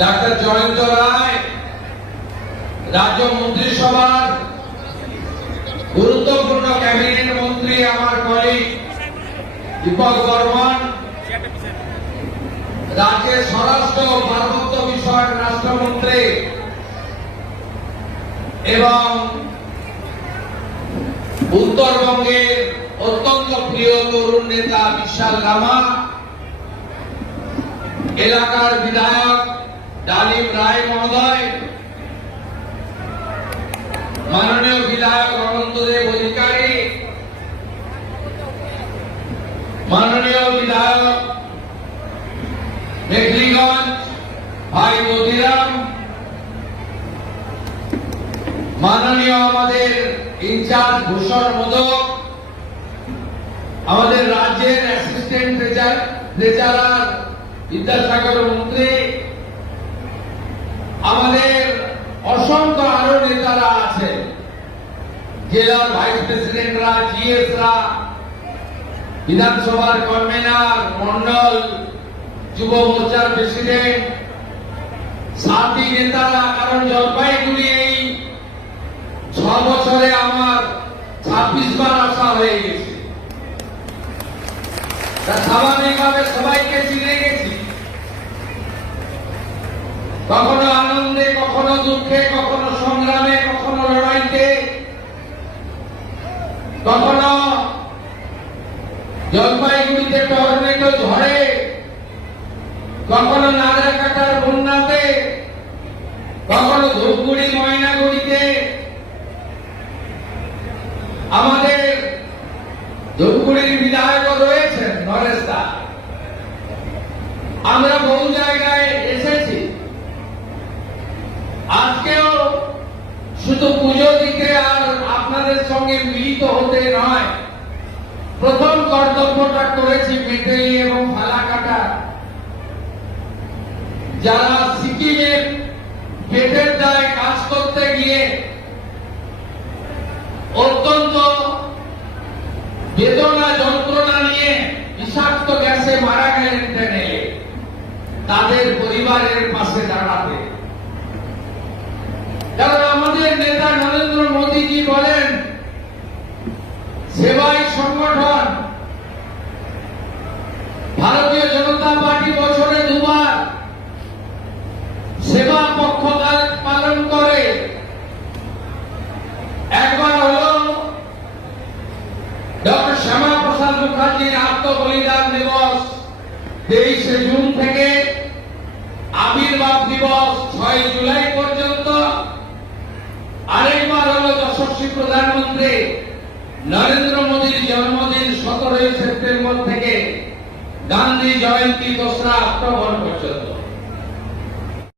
Doctor Jayanta রায়, রাজ্য মন্ত্রিসভার গুরুত্বপূর্ণ ক্যাবিনেট মন্ত্রী আমার কলিগ দীপক বর্মন, রাজ্যের স্বরাষ্ট্র পার্বত্য বিষয়ক রাষ্ট্রমন্ত্রী এবং উত্তরবঙ্গের অত্যন্ত প্রিয় তরুণ নেতা বিশাল লামা, এলাকার বিধায়ক ডালিম রায় মহোদয়, মাননীয় বিধায়ক অনন্তদেব অধিকারী, মাননীয় বিধায়ক মেঘলিগঞ্জ ভাই মদিরাম, মাননীয় আমাদের ইনচার্জ ভূষণ মোদক, আমাদের রাজ্যের অ্যাসিস্ট্যান্ট ট্রেজারার বিদ্যাসাগর মন্ত্রী, আমাদের অসংখ্য আরো নেতারা আছেন, জেলার ভাইস প্রেসিডেন্টরা, জিএসরা, বিধানসভার কনভেনার, মন্ডল, যুব মোর্চার প্রেসিডেন্ট, সাথী নেতারা। কারণ জলপাইগুড়ি এই 6 বছরে আমার 26 বার আসা হয়ে গেছে, স্বাভাবিকভাবে সবাইকে চিনে গেছি, কখনো আনন্দে, কখনো দুঃখে, কখনো সংগ্রামে, কখনো লড়াইতে, কখনো জলপাইগুড়িতে টর্নেডো ঝড়ে, কখনো নাগরাকাটার বন্যাতে, কখনো ধূপগুড়ি ময়নাগুড়িতে। আমাদের ধূপগুড়ির বিধায়ক রয়েছেন নরেশ দা। আমরা বহু জায়গায় এসেছি, আজকেও শুধু পুজো দিতে আর আপনাদের সঙ্গে মিলিত হতে নয়, প্রথম কর্তব্যটা করেছি মেটেলি এবং ফালাকাটা। যারা সিকিমে পেটের দায়ে কাজ করতে গিয়ে অত্যন্ত বেদনা যন্ত্রণা নিয়ে বিষাক্ত গ্যাসে মারা গেলেন ট্রেনে, তাদের পরিবারের পাশে দাঁড়াতে। কারণ আমাদের নেতা নরেন্দ্র মোদীজি বলেন সেবাই সংগঠন। ভারতীয় জনতা পার্টি বছরে 2 বার সেবা পক্ষ পালন করে। একবার হল ডক্টর শ্যামা প্রসাদ মুখার্জির আত্মবলিদান দিবস 23শে জুন থেকে আবির্ভাব দিবস 6 জুলাই পর্যন্ত। আরেকবার হল যশস্বী প্রধানমন্ত্রী নরেন্দ্র মোদীর জন্মদিন 17 সেপ্টেম্বর থেকে গান্ধী জয়ন্তী 2রা অক্টোবর পর্যন্ত।